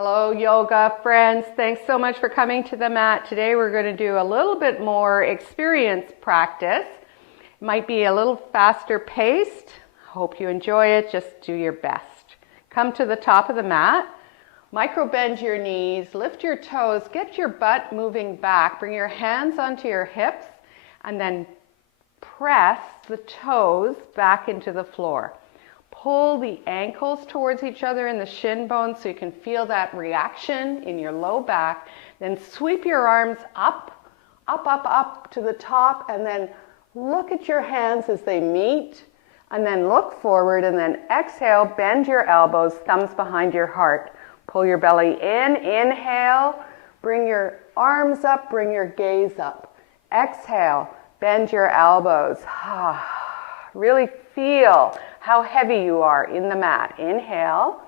Hello, yoga friends. Thanks so much for coming to the mat. Today we're going to do a little bit more experience practice. It might be a little faster paced. Hope you enjoy it. Just do your best. Come to the top of the mat. Micro bend your knees, lift your toes, get your butt moving back. Bring your hands onto your hips and then press the toes back into the floor. Pull the ankles towards each other in the shin bones so you can feel that reaction in your low back. Then sweep your arms up, up to the top, and then look at your hands as they meet, and then look forward, and then exhale, bend your elbows, thumbs behind your heart. Pull your belly in, inhale, bring your arms up, bring your gaze up. Exhale, bend your elbows. Really feel how heavy you are in the mat. Inhale,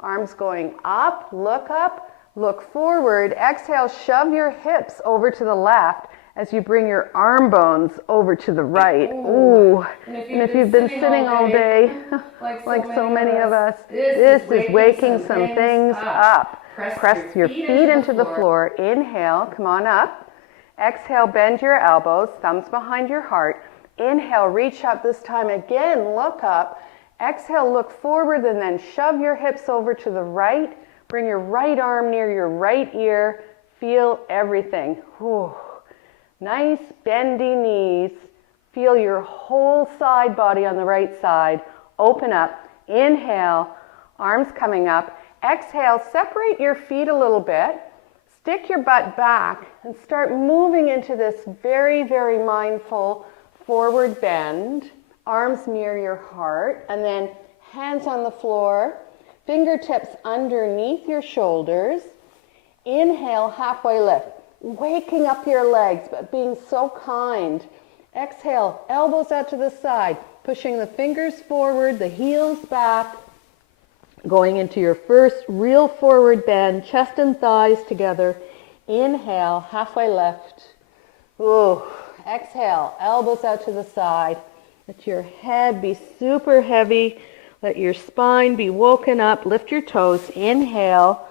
arms going up, look forward. Exhale, shove your hips over to the left as you bring your arm bones over to the right. Ooh. And if you've been sitting all day, like so many of us, this is waking some things up. Press your feet into the floor. Inhale, come on up. Exhale, bend your elbows, thumbs behind your heart. Inhale, reach up this time again, look up. Exhale, look forward, and then shove your hips over to the right. Bring your right arm near your right ear. Feel everything. Whew. Nice bendy knees. Feel your whole side body on the right side. Open up. Inhale, arms coming up. Exhale, separate your feet a little bit. Stick your butt back and start moving into this very, very mindful forward bend. Arms near your heart, and then hands on the floor, fingertips underneath your shoulders. Inhale, halfway lift, waking up your legs, but being so kind. Exhale, elbows out to the side, pushing the fingers forward, the heels back, going into your first real forward bend, chest and thighs together. Inhale, halfway lift. Ooh. Exhale, elbows out to the side. Let your head be super heavy. Let your spine be woken up. Lift your toes. Inhale.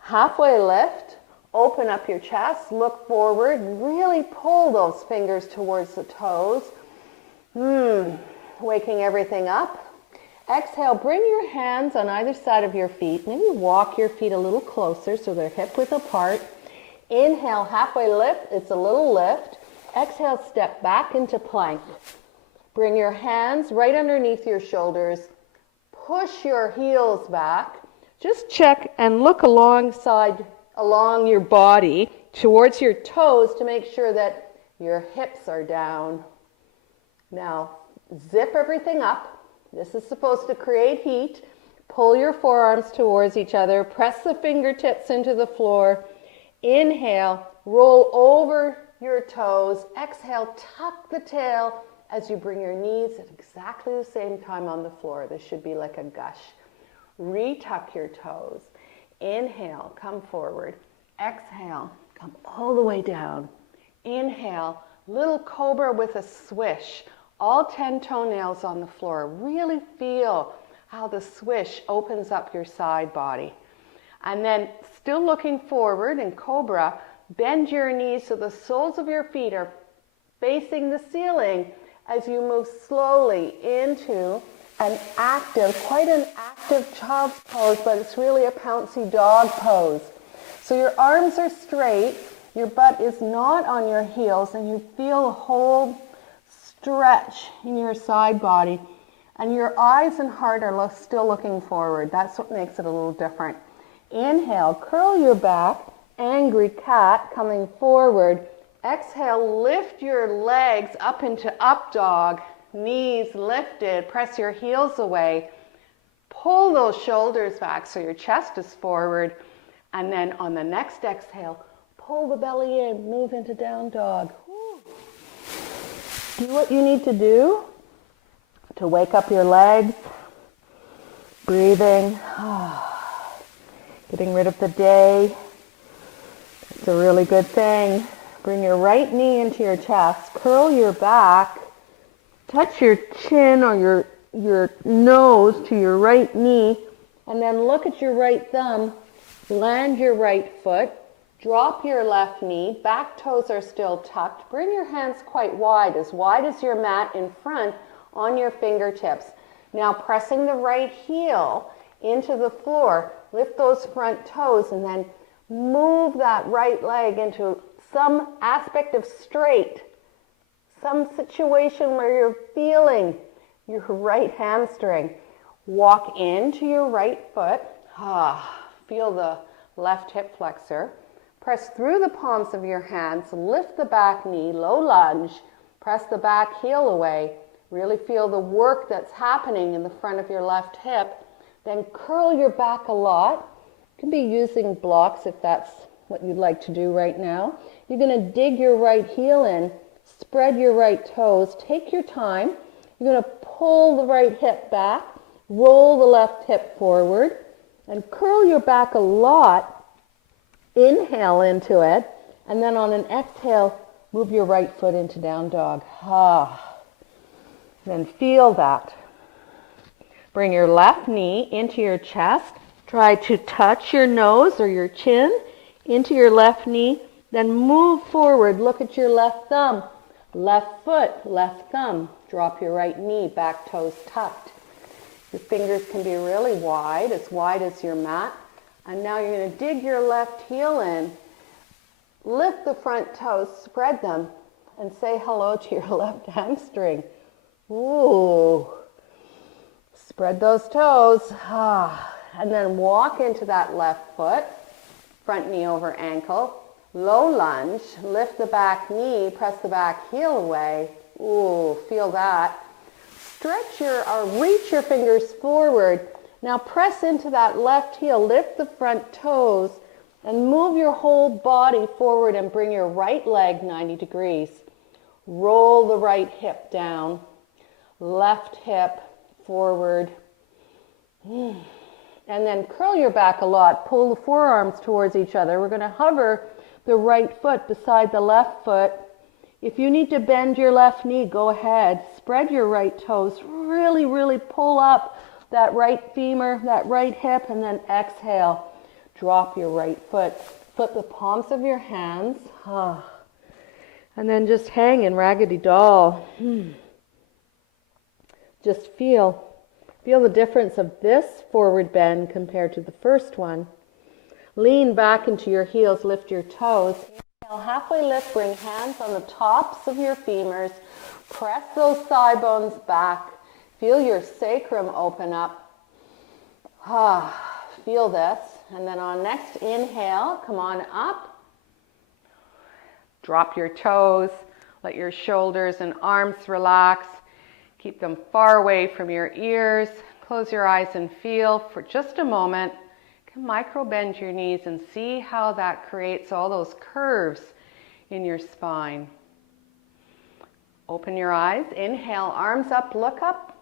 Halfway lift. Open up your chest. Look forward. Really pull those fingers towards the toes. Waking everything up. Exhale. Bring your hands on either side of your feet. Maybe walk your feet a little closer so they're hip width apart. Inhale. Halfway lift. It's a little lift. Exhale, step back into plank. Bring your hands right underneath your shoulders. Push your heels back. Just check and look along your body towards your toes to make sure that your hips are down. Now, zip everything up. This is supposed to create heat. Pull your forearms towards each other. Press the fingertips into the floor. Inhale, roll over your toes. Exhale, tuck the tail as you bring your knees at exactly the same time on the floor. This should be like a gush. Retuck your toes. Inhale, come forward. Exhale, come all the way down. Inhale, little cobra with a swish. All 10 toenails on the floor. Really feel how the swish opens up your side body. And then still looking forward in cobra, bend your knees so the soles of your feet are facing the ceiling as you move slowly into quite an active child's pose, but it's really a pouncy dog pose. So your arms are straight, your butt is not on your heels, and you feel a whole stretch in your side body. And your eyes and heart are still looking forward. That's what makes it a little different. Inhale, curl your back. Angry cat coming forward. Exhale, lift your legs up into up dog. Knees lifted. Press your heels away. Pull those shoulders back so your chest is forward. And then on the next exhale, pull the belly in. Move into down dog. Do what you need to do to wake up your legs. Breathing. Getting rid of the day. It's a really good thing. Bring your right knee into your chest. Curl your back. Touch your chin or your nose to your right knee. And then look at your right thumb Land your right foot, drop your left knee, back toes are still tucked. Bring your hands quite wide as your mat in front on your fingertips. Now pressing the right heel into the floor, lift those front toes and then move that right leg into some aspect of straight, some situation where you're feeling your right hamstring. Walk into your right foot. Feel the left hip flexor. Press through the palms of your hands. Lift the back knee, low lunge. Press the back heel away. Really feel the work that's happening in the front of your left hip. Then curl your back a lot. You can be using blocks if that's what you'd like to do right now. You're going to dig your right heel in. Spread your right toes. Take your time. You're going to pull the right hip back. Roll the left hip forward. And curl your back a lot. Inhale into it. And then on an exhale, move your right foot into down dog. Then feel that. Bring your left knee into your chest. Try to touch your nose or your chin into your left knee. Then move forward. Look at your left thumb. Left foot, left thumb. Drop your right knee, back toes tucked. Your fingers can be really wide as your mat. And now you're going to dig your left heel in. Lift the front toes, spread them, and say hello to your left hamstring. Ooh. Spread those toes. And then walk into that left foot. Front knee over ankle. Low lunge. Lift the back knee. Press the back heel away. Ooh, feel that. Stretch reach your fingers forward. Now press into that left heel. Lift the front toes. And move your whole body forward and bring your right leg 90 degrees. Roll the right hip down. Left hip forward. And then curl your back a lot. Pull the forearms towards each other. We're going to hover the right foot beside the left foot. If you need to bend your left knee, go ahead. Spread your right toes. Really, really pull up that right femur, that right hip, and then exhale. Drop your right foot. Put the palms of your hands. And then just hang in Raggedy Doll. Just feel the difference of this forward bend compared to the first one. Lean back into your heels, lift your toes. Inhale, halfway lift, bring hands on the tops of your femurs. Press those thigh bones back. Feel your sacrum open up. Feel this. And then on next inhale, come on up. Drop your toes. Let your shoulders and arms relax. Keep them far away from your ears. Close your eyes and feel for just a moment. You can micro bend your knees and see how that creates all those curves in your spine. Open your eyes. Inhale, arms up, look up.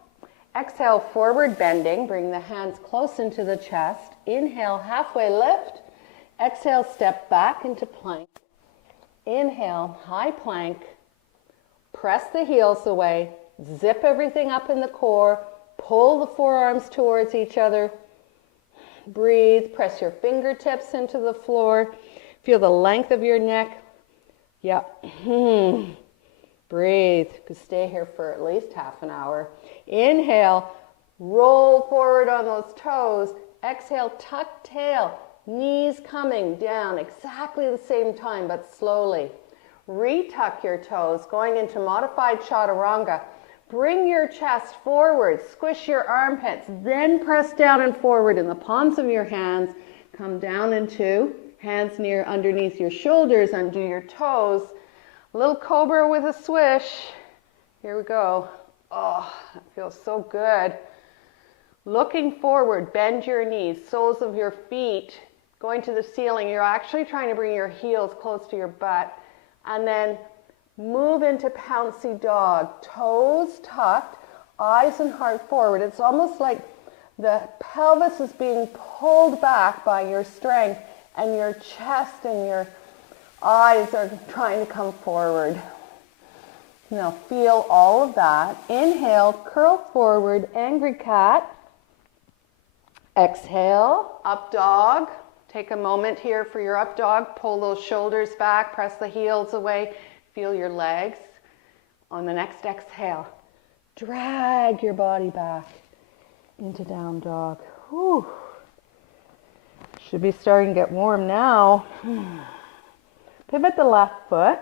Exhale, forward bending. Bring the hands close into the chest. Inhale, halfway lift. Exhale, step back into plank. Inhale, high plank. Press the heels away. Zip everything up in the core. Pull the forearms towards each other. Breathe. Press your fingertips into the floor. Feel the length of your neck. Yep. Breathe. You could stay here for at least half an hour. Inhale. Roll forward on those toes. Exhale, tuck tail. Knees coming down exactly the same time, but slowly. Retuck your toes, going into modified chaturanga. Bring your chest forward, squish your armpits, then press down and forward in the palms of your hands. Come down into hands near underneath your shoulders, undo your toes. A little cobra with a swish. Here we go. Oh, that feels so good. Looking forward, bend your knees, soles of your feet going to the ceiling. You're actually trying to bring your heels close to your butt. And then move into Pouncy Dog. Toes tucked, eyes and heart forward. It's almost like the pelvis is being pulled back by your strength and your chest and your eyes are trying to come forward. Now feel all of that. Inhale, curl forward, angry cat. Exhale, up dog. Take a moment here for your up dog. Pull those shoulders back, press the heels away. Feel your legs. On the next exhale, drag your body back into down dog. Whew. Should be starting to get warm now. Pivot the left foot.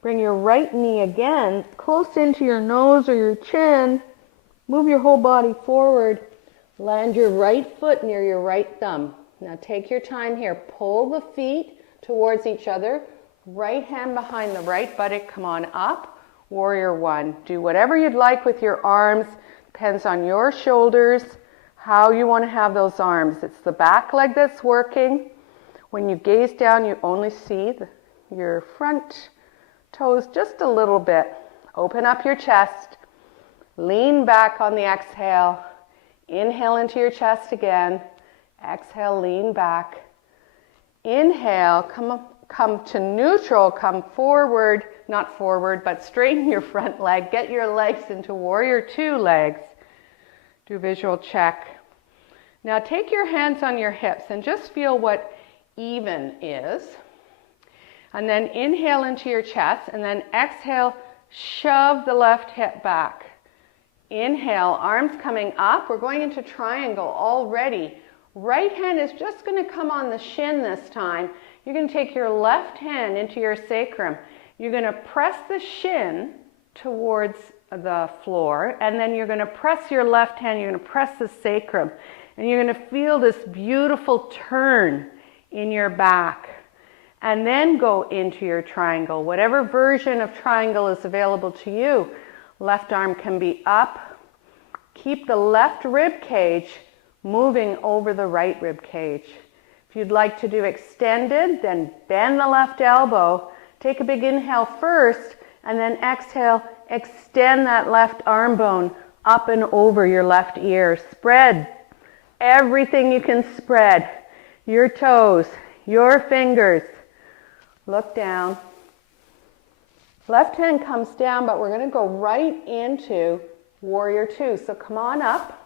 Bring your right knee again close into your nose or your chin. Move your whole body forward. Land your right foot near your right thumb. Now take your time here. Pull the feet towards each other. Right hand behind the right buttock. Come on up. Warrior one. Do whatever you'd like with your arms. Depends on your shoulders, how you want to have those arms. It's the back leg that's working. When you gaze down, you only see your front toes just a little bit. Open up your chest. Lean back on the exhale. Inhale into your chest again. Exhale, lean back. Inhale, come to neutral, come forward, not forward, but straighten your front leg. Get your legs into warrior two legs. Do visual check. Now take your hands on your hips and just feel what even is. And then inhale into your chest and then exhale, shove the left hip back. Inhale, arms coming up. We're going into triangle already. Right hand is just going to come on the shin this time. You're going to take your left hand into your sacrum. You're going to press the shin towards the floor, and then you're going to press your left hand, you're going to press the sacrum, and you're going to feel this beautiful turn in your back. And then go into your triangle. Whatever version of triangle is available to you. Left arm can be up. Keep the left rib cage moving over the right rib cage. If you'd like to do extended, then bend the left elbow. Take a big inhale first, and then exhale, extend that left arm bone up and over your left ear. Spread everything you can spread. Your toes, your fingers. Look down. Left hand comes down, but we're going to go right into warrior two. So come on up.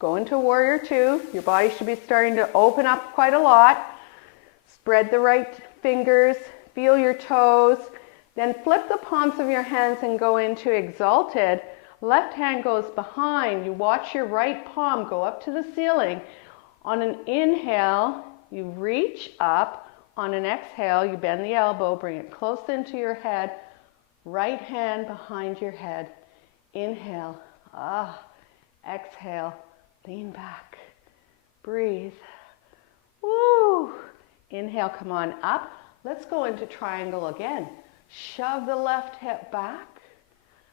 Go into warrior two. Your body should be starting to open up quite a lot. Spread the right fingers. Feel your toes. Then flip the palms of your hands and go into exalted. Left hand goes behind. You watch your right palm go up to the ceiling. On an inhale, you reach up. On an exhale, you bend the elbow, bring it close into your head. Right hand behind your head. Inhale. Exhale. Lean back. Breathe. Woo! Inhale, come on up. Let's go into triangle again. Shove the left hip back.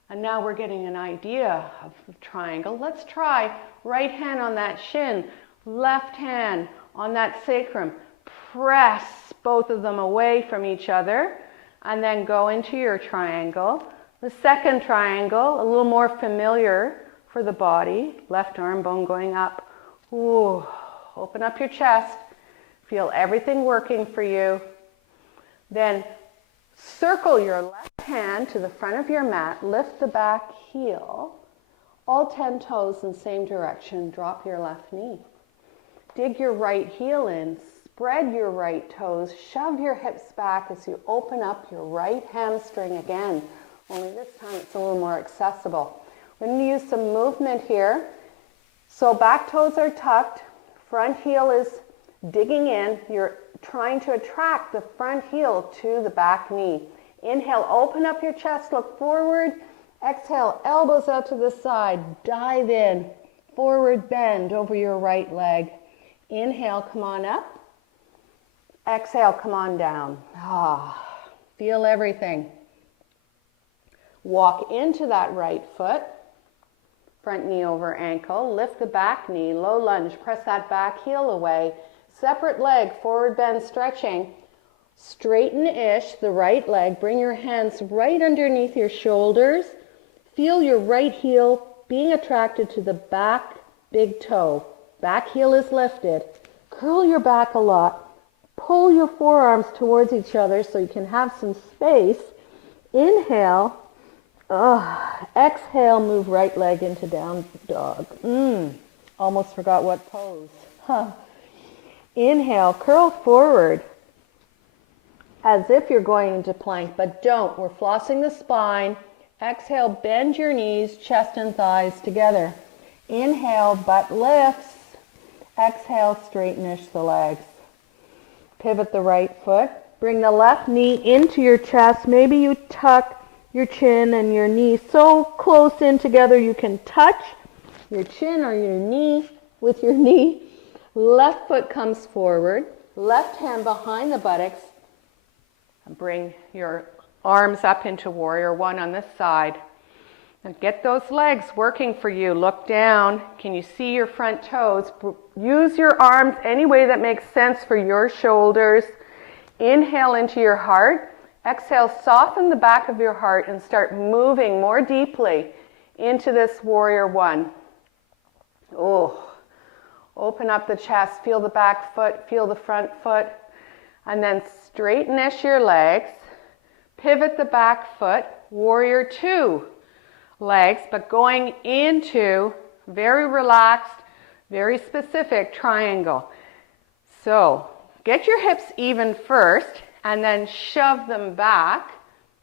And now we're getting an idea of the triangle. Let's try right hand on that shin, left hand on that sacrum. Press both of them away from each other and then go into your triangle. The second triangle, a little more familiar for the body. Left arm bone going up. Ooh, open up your chest. Feel everything working for you. Then circle your left hand to the front of your mat. Lift the back heel. All 10 toes in the same direction. Drop your left knee. Dig your right heel in. Spread your right toes. Shove your hips back as you open up your right hamstring again. Only this time it's a little more accessible. We're going to use some movement here. So back toes are tucked. Front heel is digging in. You're trying to attract the front heel to the back knee. Inhale, open up your chest, look forward. Exhale, elbows out to the side. Dive in. Forward bend over your right leg. Inhale, come on up. Exhale, come on down. Feel everything. Walk into that right foot. Front knee over ankle. Lift the back knee. Low lunge. Press that back heel away. Separate leg. Forward bend stretching. Straighten-ish the right leg. Bring your hands right underneath your shoulders. Feel your right heel being attracted to the back big toe. Back heel is lifted. Curl your back a lot. Pull your forearms towards each other so you can have some space. Inhale. Exhale, move right leg into down dog. Almost forgot what pose. Inhale, curl forward as if you're going into plank, but don't. We're flossing the spine. Exhale, bend your knees, chest and thighs together. Inhale, butt lifts. Exhale, straightenish the legs. Pivot the right foot. Bring the left knee into your chest. Maybe you tuck your chin and your knee so close in together you can touch your chin or your knee with your knee. Left foot comes forward. Left hand behind the buttocks. And bring your arms up into warrior one on this side. And get those legs working for you. Look down. Can you see your front toes? Use your arms any way that makes sense for your shoulders. Inhale into your heart. Exhale, soften the back of your heart and start moving more deeply into this warrior one. Oh, open up the chest. Feel the back foot. Feel the front foot. And then straightenish your legs. Pivot the back foot. Warrior two. Legs, but going into very relaxed, very specific triangle. So get your hips even first and then shove them back.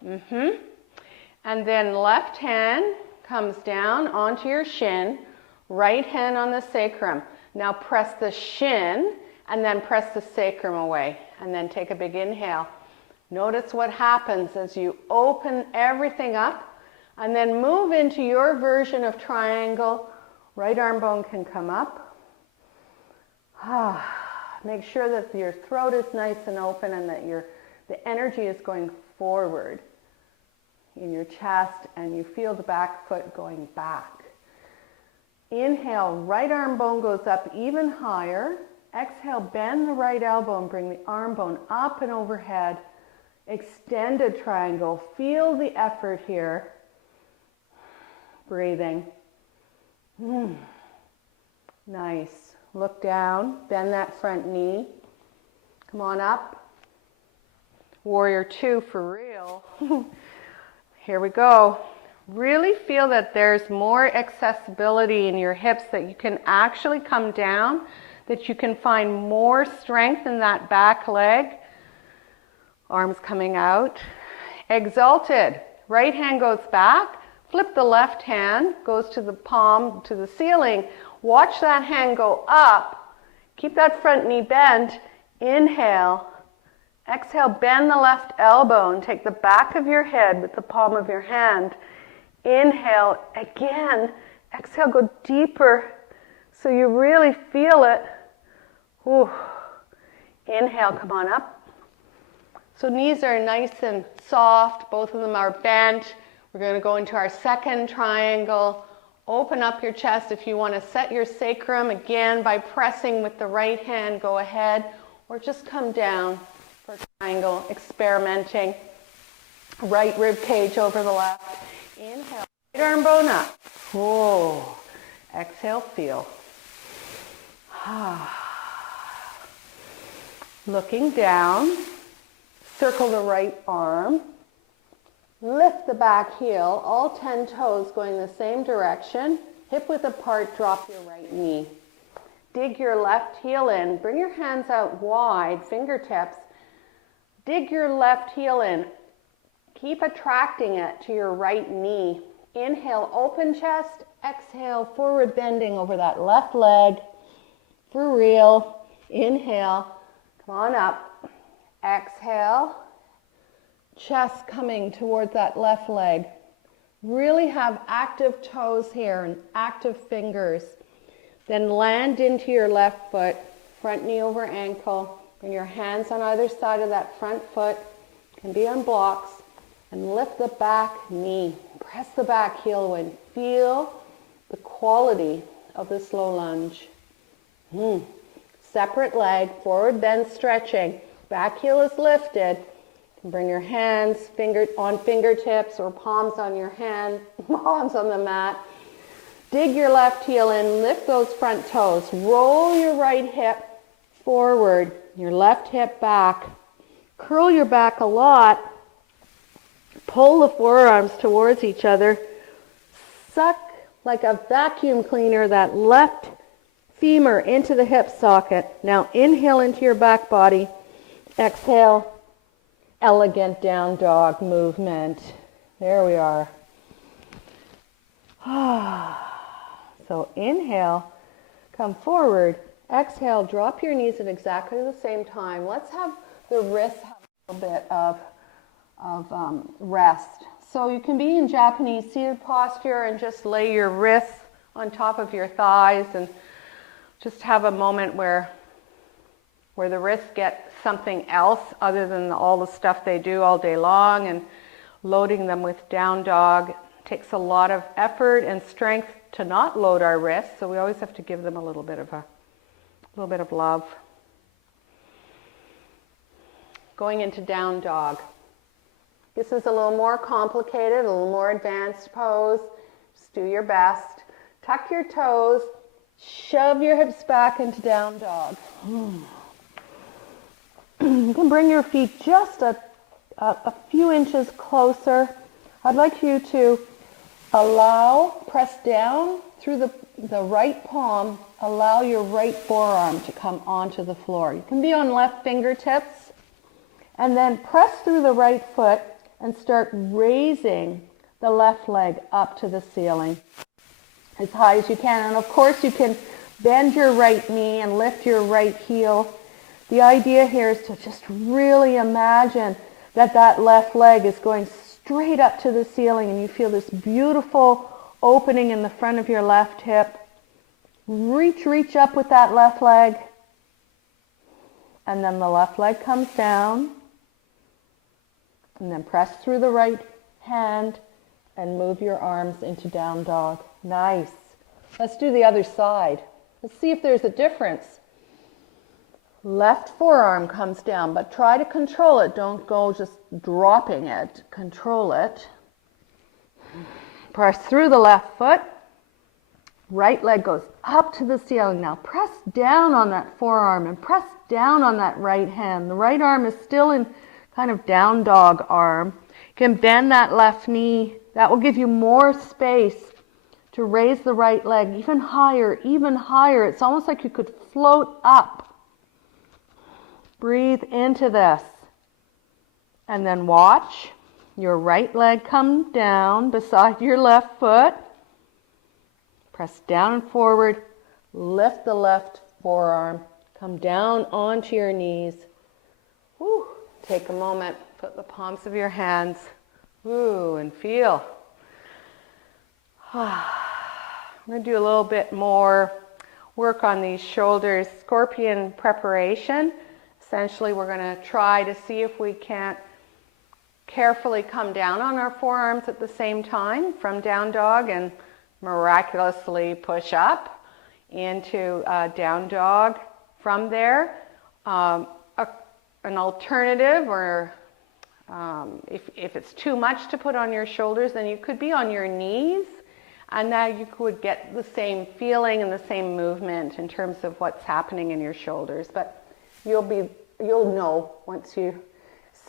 And then left hand comes down onto your shin, right hand on the sacrum. Now press the shin and then press the sacrum away and then take a big inhale. Notice what happens as you open everything up. And then move into your version of triangle. Right arm bone can come up. Make sure that your throat is nice and open and that the energy is going forward in your chest and you feel the back foot going back. Inhale, right arm bone goes up even higher. Exhale, bend the right elbow and bring the arm bone up and overhead. Extended triangle. Feel the effort here. Breathing. Nice. Look down. Bend that front knee. Come on up. Warrior two for real. Here we go. Really feel that there's more accessibility in your hips, that you can actually come down, that you can find more strength in that back leg. Arms coming out. Exalted. Right hand goes back. Flip the left hand, goes to the palm, to the ceiling. Watch that hand go up. Keep that front knee bent. Inhale. Exhale, bend the left elbow and take the back of your head with the palm of your hand. Inhale again. Exhale, go deeper so you really feel it. Ooh. Inhale, come on up. So knees are nice and soft. Both of them are bent. We're going to go into our second triangle. Open up your chest. If you want to set your sacrum again by pressing with the right hand, go ahead. Or just come down for triangle, experimenting. Right rib cage over the left. Inhale, right arm bone up. Whoa. Exhale, feel. Looking down. Circle the right arm. Lift the back heel, all 10 toes going the same direction. Hip width apart, drop your right knee. Dig your left heel in. Bring your hands out wide, fingertips. Dig your left heel in. Keep attracting it to your right knee. Inhale, open chest. Exhale, forward bending over that left leg. For real. Inhale, come on up. Exhale. Chest coming towards that left leg. Really have active toes here and active fingers. Then land into your left foot, front knee over ankle. Bring your hands on either side of that front foot. Can be on blocks. And lift the back knee. Press the back heel in. Feel the quality of the slow lunge. Separate leg, forward bend stretching. Back heel is lifted. Bring your hands on fingertips or palms on your hand, palms on the mat. Dig your left heel in, lift those front toes. Roll your right hip forward, your left hip back. Curl your back a lot. Pull the forearms towards each other. Suck like a vacuum cleaner that left femur into the hip socket. Now inhale into your back body. Exhale, elegant down dog movement. There we are. So inhale, come forward. Exhale, drop your knees at exactly the same time. Let's have the wrists have a little bit of rest. So you can be in Japanese seated posture and just lay your wrists on top of your thighs and just have a moment where the wrists get something else other than all the stuff they do all day long, and loading them with down dog takes a lot of effort and strength to not load our wrists, so we always have to give them a little bit of love. Going into down dog. This is a little more complicated, a little more advanced pose. Just do your best. Tuck your toes, shove your hips back into down dog. You can bring your feet just a few inches closer. I'd like you to press down through the right palm, allow your right forearm to come onto the floor. You can be on left fingertips, and then press through the right foot and start raising the left leg up to the ceiling as high as you can. And of course you can bend your right knee and lift your right heel. The idea here is to just really imagine that left leg is going straight up to the ceiling, and you feel this beautiful opening in the front of your left hip. Reach up with that left leg, and then the left leg comes down, and then press through the right hand and move your arms into down dog. Nice. Let's do the other side. Let's see if there's a difference. Left forearm comes down, but try to control it. Don't go just dropping it. Control it. Press through the left foot. Right leg goes up to the ceiling. Now press down on that forearm and press down on that right hand. The right arm is still in kind of down dog arm. You can bend that left knee. That will give you more space to raise the right leg even higher, even higher. It's almost like you could float up. Breathe into this. And then watch your right leg come down beside your left foot. Press down and forward. Lift the left forearm. Come down onto your knees. Woo. Take a moment. Put the palms of your hands. Woo, and feel. I'm going to do a little bit more work on these shoulders. Scorpion preparation. Essentially, we're going to try to see if we can't carefully come down on our forearms at the same time from down dog and miraculously push up into down dog. From there, an alternative, or if it's too much to put on your shoulders, then you could be on your knees, and now you could get the same feeling and the same movement in terms of what's happening in your shoulders. But you'll know once you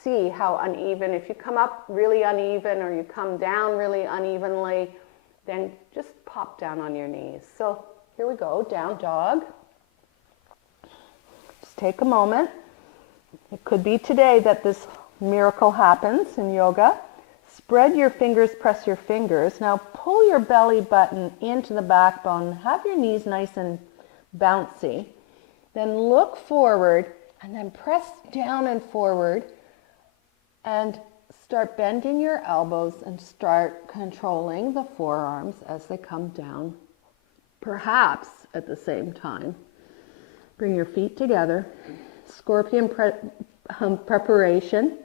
see how uneven. If you come up really uneven or you come down really unevenly, then just pop down on your knees. So here we go, down dog. Just take a moment. It could be today that this miracle happens in yoga. Spread your fingers, press your fingers. Now pull your belly button into the backbone. Have your knees nice and bouncy. Then look forward and then press down and forward and start bending your elbows and start controlling the forearms as they come down, perhaps at the same time. Bring your feet together. Scorpion preparation.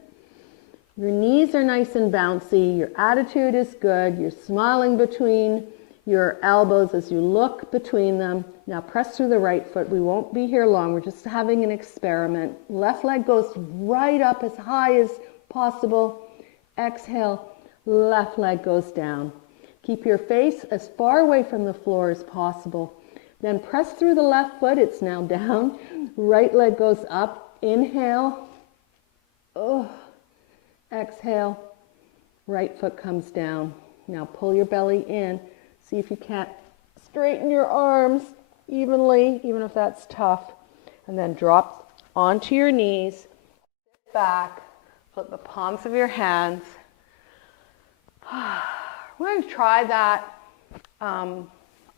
Your knees are nice and bouncy. Your attitude is good. You're smiling between your elbows as you look between them. Now press through the right foot. We won't be here long. We're just having an experiment. Left leg goes right up as high as possible. Exhale, left leg goes down. Keep your face as far away from the floor as possible. Then press through the left foot. It's now down. Right leg goes up. Inhale. Exhale. Right foot comes down. Now pull your belly in. See if you can't straighten your arms. evenly, even if that's tough. And then drop onto your knees, sit back, flip the palms of your hands. We're going to try that on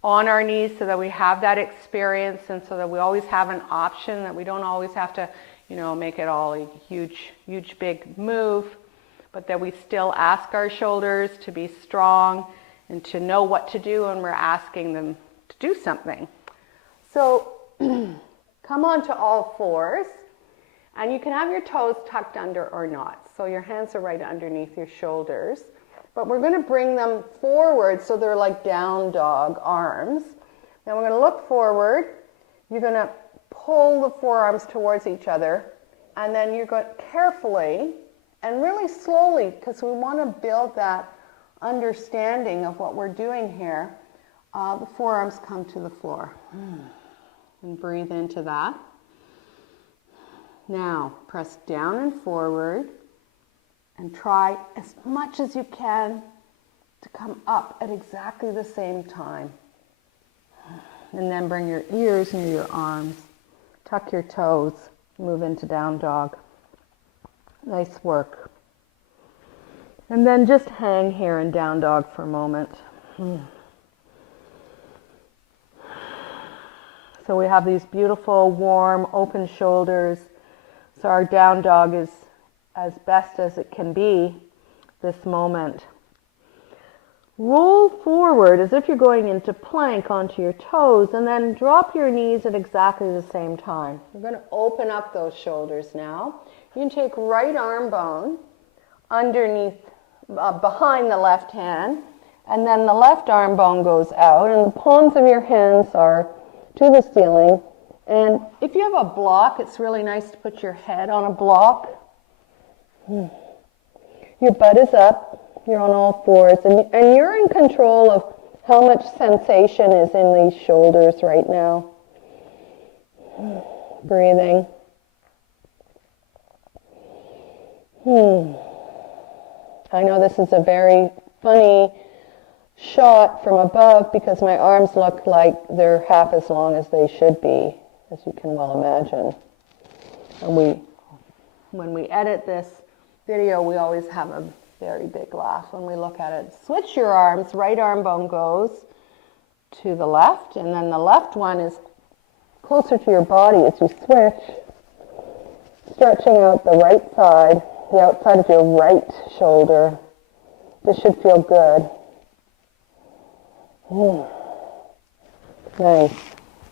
our knees so that we have that experience and so that we always have an option, that we don't always have to, make it all a huge big move, but that we still ask our shoulders to be strong and to know what to do when we're asking them to do something. So come onto all fours, and you can have your toes tucked under or not. So your hands are right underneath your shoulders, but we're going to bring them forward so they're like down dog arms. Now we're going to look forward. You're going to pull the forearms towards each other, and then you're going to carefully and really slowly, because we want to build that understanding of what we're doing here, the forearms come to the floor. And breathe into that. Now, press down and forward and try as much as you can to come up at exactly the same time. And then bring your ears into your arms. Tuck your toes. Move into down dog. Nice work. And then just hang here in down dog for a moment. So we have these beautiful, warm, open shoulders. So our down dog is as best as it can be this moment. Roll forward as if you're going into plank onto your toes, and then drop your knees at exactly the same time. We're going to open up those shoulders now. You can take right arm bone underneath, behind the left hand, and then the left arm bone goes out, and the palms of your hands are to the ceiling. And if you have a block, it's really nice to put your head on a block. Your butt is up, you're on all fours, and you're in control of how much sensation is in these shoulders right now. Breathing. I know this is a very funny shot from above because my arms look like they're half as long as they should be, as you can well imagine. And when we edit this video, we always have a very big laugh when we look at it. Switch your arms. Right arm bone goes to the left, and then the left one is closer to your body as you switch, stretching out the right side, the outside of your right shoulder. This should feel good. Nice.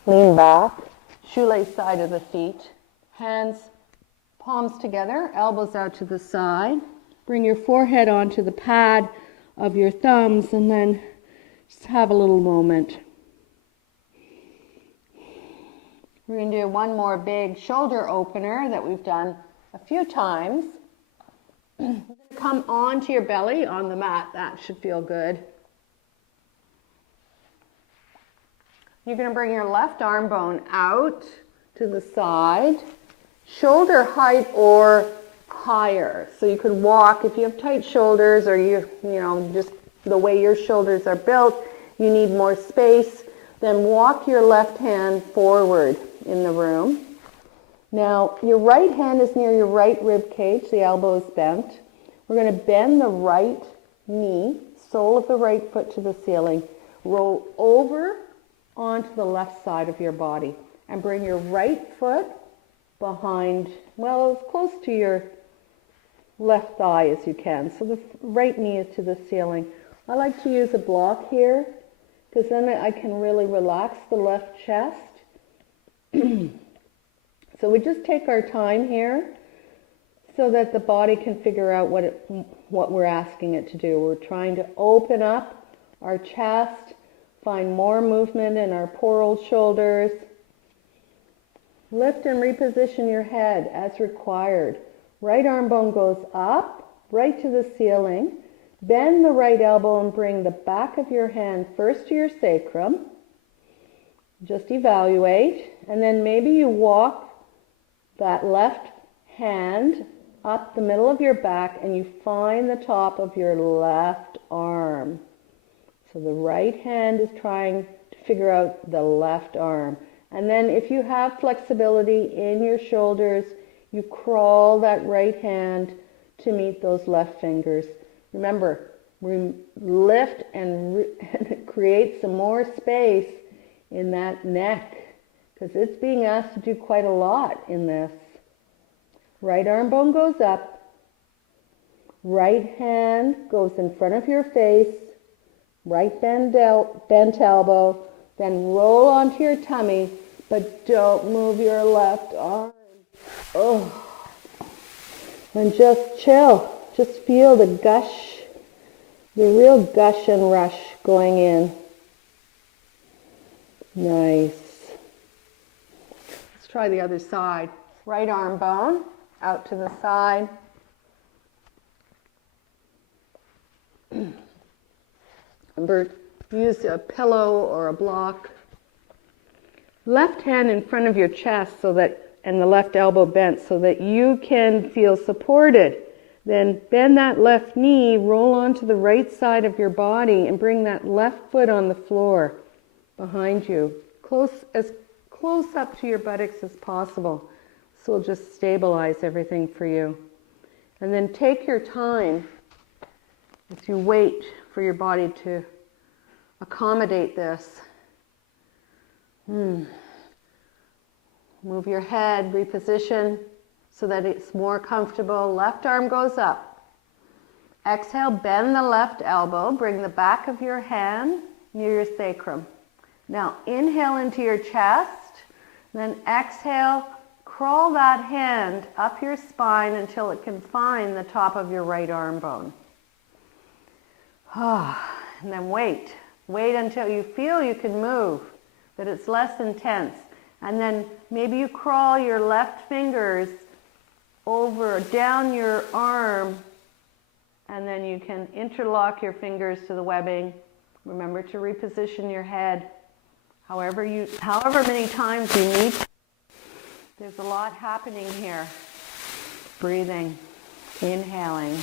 Lean back, shoelace side of the feet, hands, palms together, elbows out to the side. Bring your forehead onto the pad of your thumbs, and then just have a little moment. We're going to do one more big shoulder opener that we've done a few times. Come onto your belly on the mat. That should feel good. You're going to bring your left arm bone out to the side, shoulder height or higher. So you could walk, if you have tight shoulders or just the way your shoulders are built, you need more space, then walk your left hand forward in the room. Now, your right hand is near your right rib cage, the elbow is bent. We're going to bend the right knee, sole of the right foot to the ceiling, roll over onto the left side of your body, and bring your right foot behind, well, as close to your left thigh as you can. So the right knee is to the ceiling. I like to use a block here because then I can really relax the left chest. So we just take our time here so that the body can figure out what we're asking it to do. We're trying to open up our chest, find more movement in our poor old shoulders. Lift and reposition your head as required. Right arm bone goes up, right to the ceiling. Bend the right elbow and bring the back of your hand first to your sacrum. Just evaluate. And then maybe you walk that left hand up the middle of your back and you find the top of your left arm. So the right hand is trying to figure out the left arm. And then if you have flexibility in your shoulders, you crawl that right hand to meet those left fingers. Remember, lift and create some more space in that neck, because it's being asked to do quite a lot in this. Right arm bone goes up. Right hand goes in front of your face. Right bent elbow. Then roll onto your tummy, but don't move your left arm. Oh. And just chill. Just feel the gush, the real gush and rush going in. Nice. Let's try the other side. Right arm bone out to the side. Remember, use a pillow or a block. Left hand in front of your chest and the left elbow bent so that you can feel supported. Then bend that left knee, roll onto the right side of your body and bring that left foot on the floor behind you, as close up to your buttocks as possible. This will just stabilize everything for you. And then take your time as you wait for your body to accommodate this. Move your head, reposition so that it's more comfortable. Left arm goes up. Exhale, bend the left elbow. Bring the back of your hand near your sacrum. Now inhale into your chest. Then exhale, crawl that hand up your spine until it can find the top of your right arm bone. And then wait. Wait until you feel you can move, that it's less intense. And then maybe you crawl your left fingers down your arm, and then you can interlock your fingers to the webbing. Remember to reposition your head however many times you need. There's a lot happening here. Breathing, inhaling,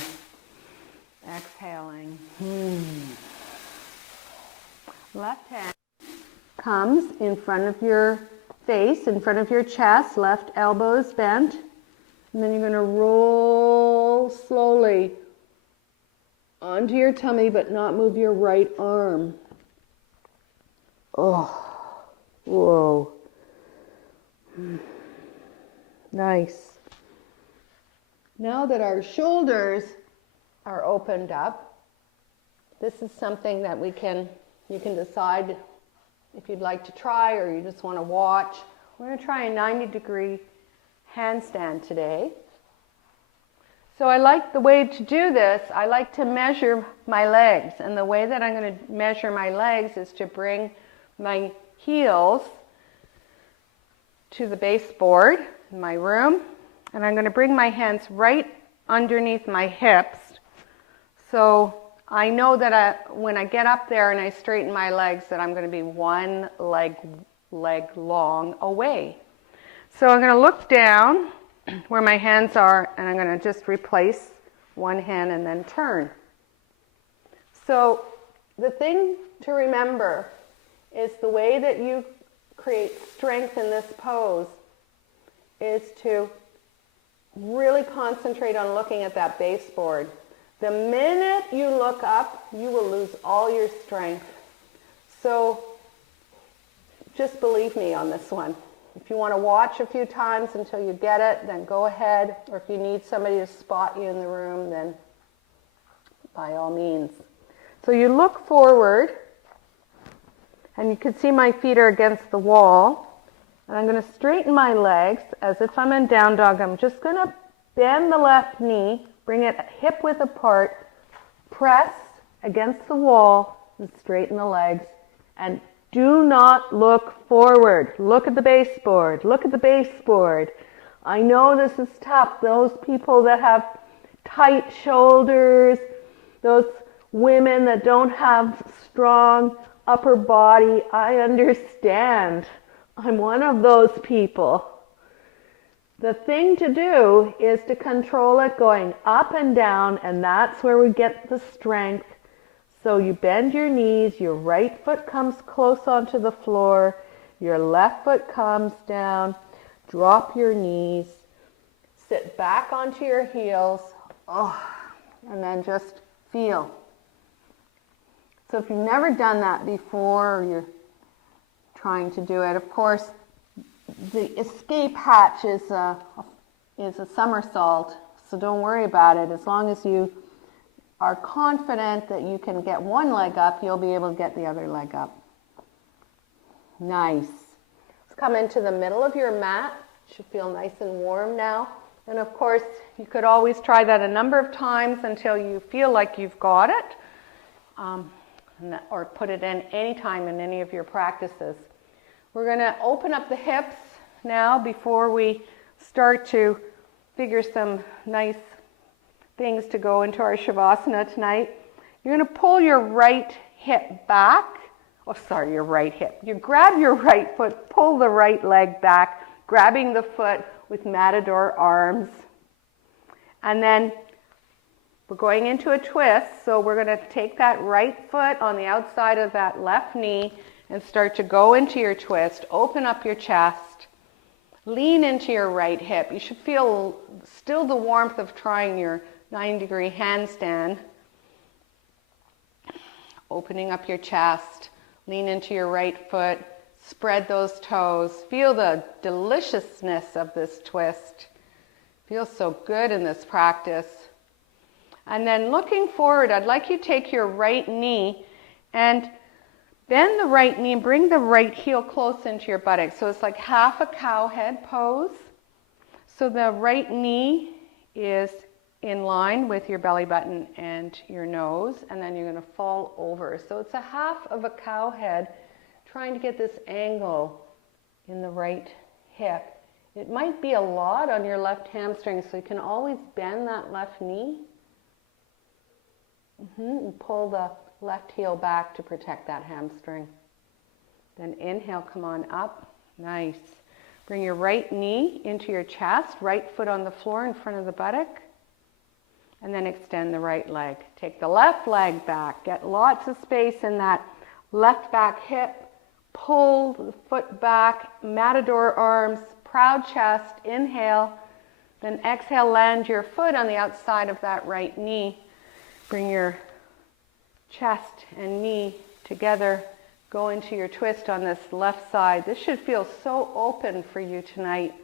exhaling. Left hand comes in front of your face, in front of your chest, left elbow is bent. And then you're going to roll slowly onto your tummy, but not move your right arm. Oh, whoa. Nice. Now that our shoulders are opened up, this is something that you can decide if you'd like to try or you just want to watch. We're going to try a 90-degree handstand today. So I like the way to do this, I like to measure my legs. And the way that I'm going to measure my legs is to bring my heels to the baseboard in my room. And I'm going to bring my hands right underneath my hips. So I know that when I get up there and I straighten my legs, that I'm going to be one leg long away. So I'm going to look down where my hands are, and I'm going to just replace one hand and then turn. So the thing to remember is the way that you create strength in this pose is to really concentrate on looking at that baseboard. The minute you look up, you will lose all your strength. So just believe me on this one. If you want to watch a few times until you get it, then go ahead. Or if you need somebody to spot you in the room, then by all means. So you look forward, and you can see my feet are against the wall. And I'm going to straighten my legs as if I'm in down dog. I'm just going to bend the left knee, bring it hip width apart, press against the wall, and straighten the legs. And do not look forward. Look at the baseboard. Look at the baseboard. I know this is tough. Those people that have tight shoulders, those women that don't have strong upper body, I understand. I'm one of those people. The thing to do is to control it going up and down, and that's where we get the strength. So you bend your knees, your right foot comes close onto the floor, your left foot comes down, drop your knees, sit back onto your heels, and then just feel. So if you've never done that before, or you're trying to do it, of course, the escape hatch is a somersault, so don't worry about it. As long as you are confident that you can get one leg up, you'll be able to get the other leg up. Nice. Let's come into the middle of your mat. It should feel nice and warm now. And of course, you could always try that a number of times until you feel like you've got it, or put it in any time in any of your practices. We're going to open up the hips now before we start to figure some nice things to go into our Shavasana tonight. You're going to pull your right hip back. Your right hip. You grab your right foot, pull the right leg back, grabbing the foot with matador arms. And then we're going into a twist, so we're going to take that right foot on the outside of that left knee and start to go into your twist. Open up your chest. Lean into your right hip. You should feel still the warmth of trying your 9-degree handstand. Opening up your chest. Lean into your right foot. Spread those toes. Feel the deliciousness of this twist. Feels so good in this practice. And then looking forward, I'd like you to take your right knee and bend the right knee and bring the right heel close into your buttock. So it's like half a cow head pose. So the right knee is in line with your belly button and your nose, and then you're going to fall over. So it's a half of a cow head, trying to get this angle in the right hip. It might be a lot on your left hamstring, so you can always bend that left knee. And pull the left heel back to protect that hamstring. Then inhale, come on up. Nice. Bring your right knee into your chest, right foot on the floor in front of the buttock. And then extend the right leg. Take the left leg back. Get lots of space in that left back hip. Pull the foot back, matador arms, proud chest. Inhale. Then exhale, land your foot on the outside of that right knee. Bring your chest and knee together. Go into your twist on this left side. This should feel so open for you tonight,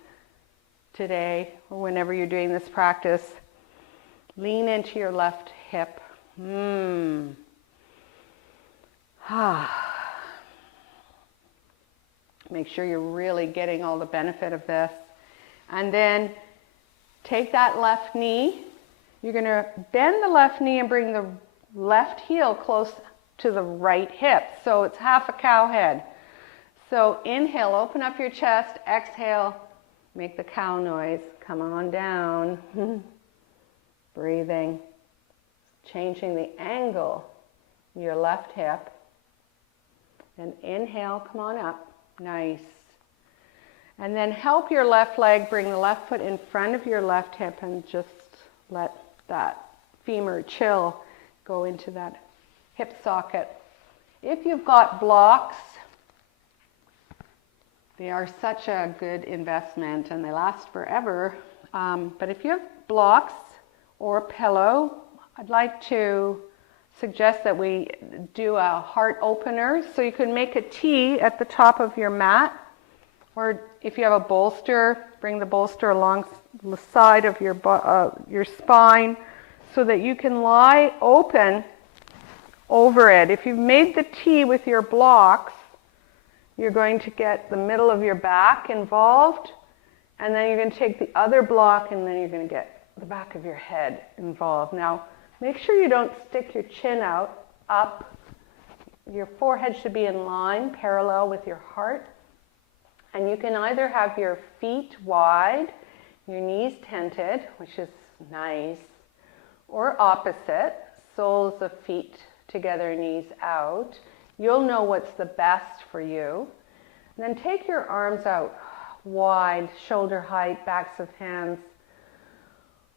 today, or whenever you're doing this practice. Lean into your left hip. Make sure you're really getting all the benefit of this. And then take that left knee. You're going to bend the left knee and bring the left heel close to the right hip. So it's half a cow head. So inhale, open up your chest. Exhale, make the cow noise. Come on down. Breathing. Changing the angle in your left hip. And inhale, come on up. Nice. And then help your left leg, bring the left foot in front of your left hip and just let that femur chill, go into that hip socket. If you've got blocks, they are such a good investment and they last forever. But if you have blocks or a pillow, I'd like to suggest that we do a heart opener. So you can make a T at the top of your mat, or if you have a bolster, bring the bolster along the side of your spine so that you can lie open over it. If you've made the T with your blocks, you're going to get the middle of your back involved, and then you're going to take the other block and then you're going to get the back of your head involved. Now, make sure you don't stick your chin out, up. Your forehead should be in line, parallel with your heart. And you can either have your feet wide, your knees tented, which is nice, or opposite, soles of feet together, knees out. You'll know what's the best for you. And then take your arms out wide, shoulder height, backs of hands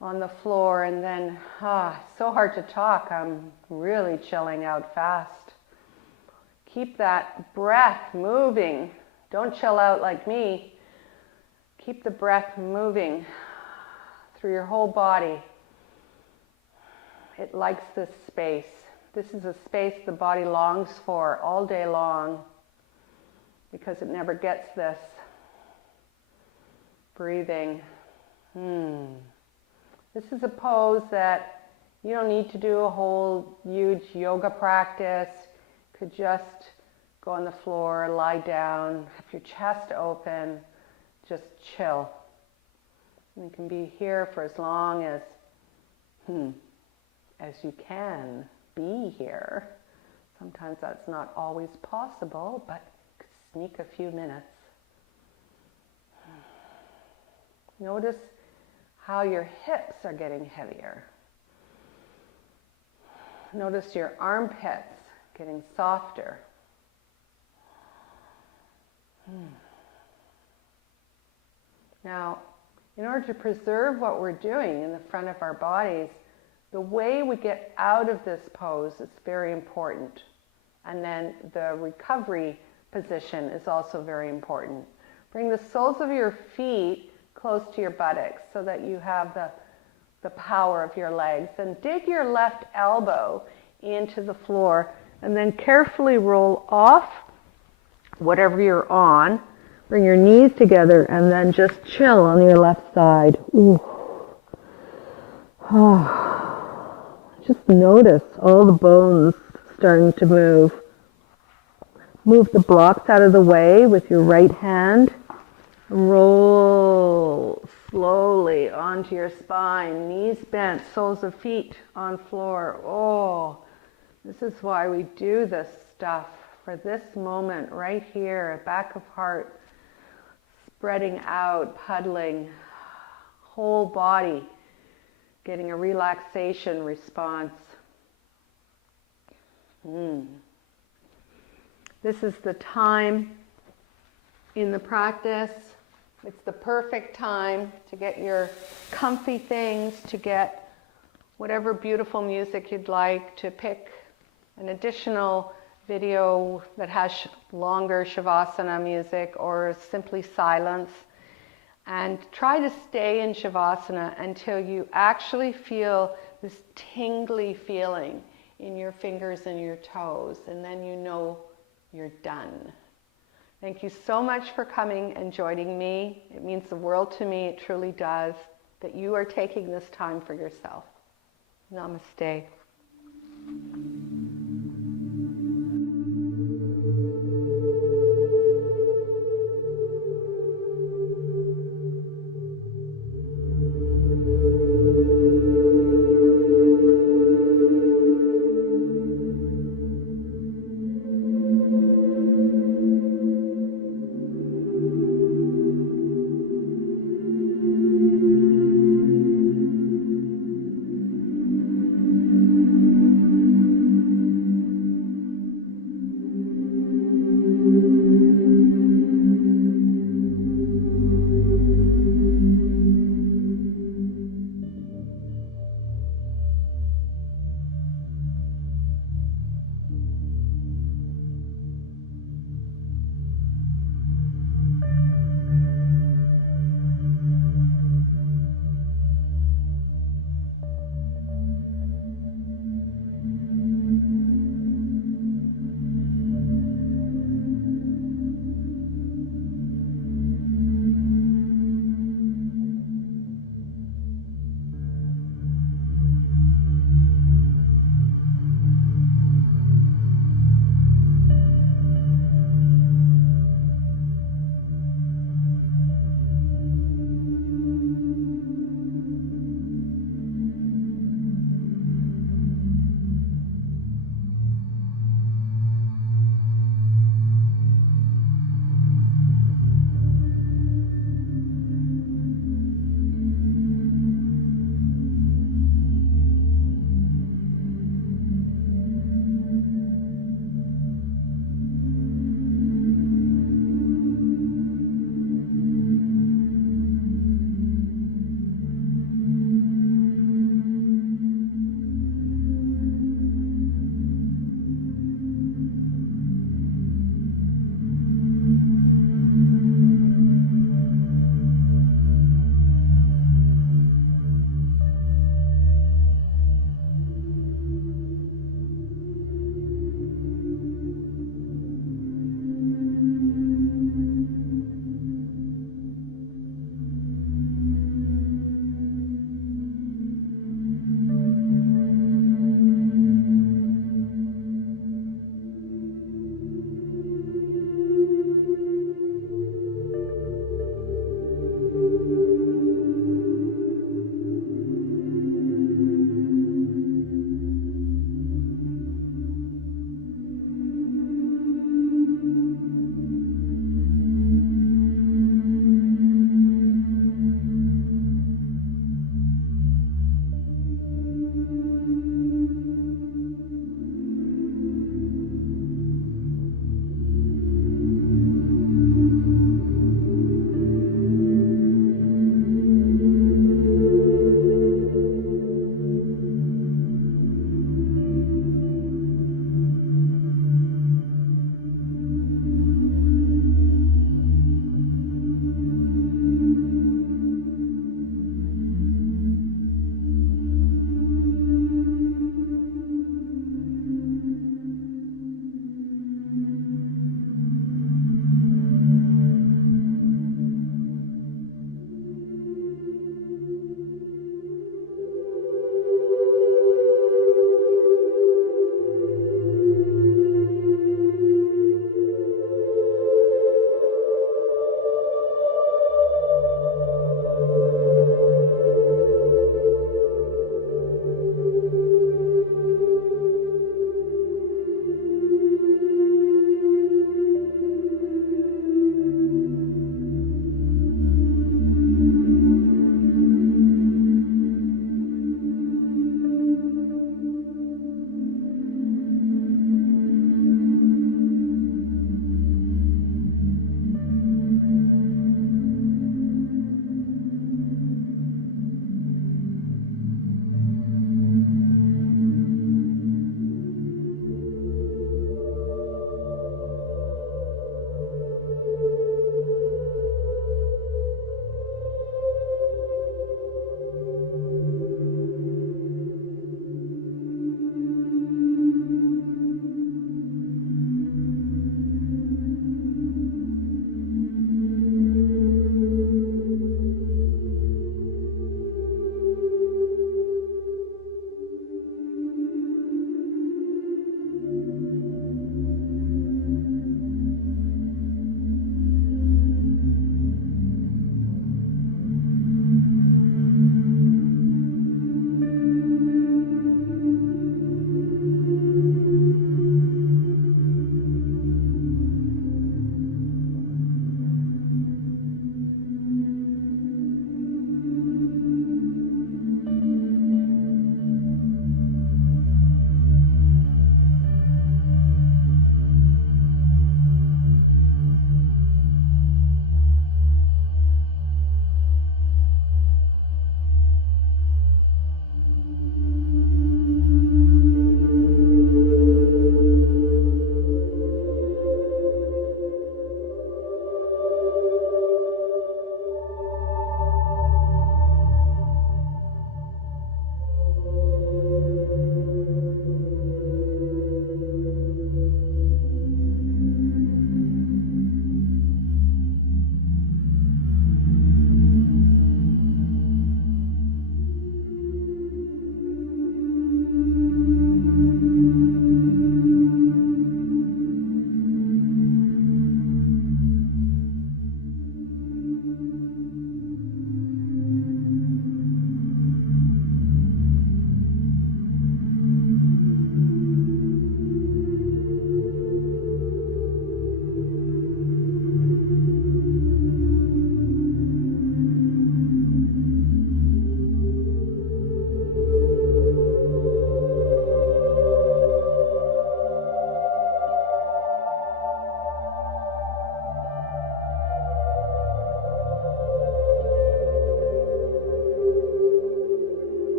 on the floor, and then, so hard to talk, I'm really chilling out fast. Keep that breath moving. Don't chill out like me. Keep the breath moving through your whole body. It likes this space. This is a space the body longs for all day long because it never gets this. Breathing. This is a pose that you don't need to do a whole huge yoga practice. You could just go on the floor, lie down, have your chest open, just chill. And you can be here for as long as you can be here. Sometimes that's not always possible, but you could sneak a few minutes. Notice how your hips are getting heavier. Notice your armpits getting softer. Now, in order to preserve what we're doing in the front of our bodies, the way we get out of this pose is very important. And then the recovery position is also very important. Bring the soles of your feet close to your buttocks so that you have the power of your legs. And dig your left elbow into the floor and then carefully roll off whatever you're on. Bring your knees together and then just chill on your left side. Ooh. Just notice all the bones starting to move. Move the blocks out of the way with your right hand. Roll slowly onto your spine, knees bent, soles of feet on floor. Oh, this is why we do this stuff, for this moment right here, back of heart, spreading out, puddling, whole body, getting a relaxation response. This is the time in the practice. It's the perfect time to get your comfy things, to get whatever beautiful music you'd like, to pick an additional video that has longer Shavasana music or simply silence. And try to stay in Shavasana until you actually feel this tingly feeling in your fingers and your toes. And then you know you're done. Thank you so much for coming and joining me. It means the world to me, it truly does, that you are taking this time for yourself. Namaste.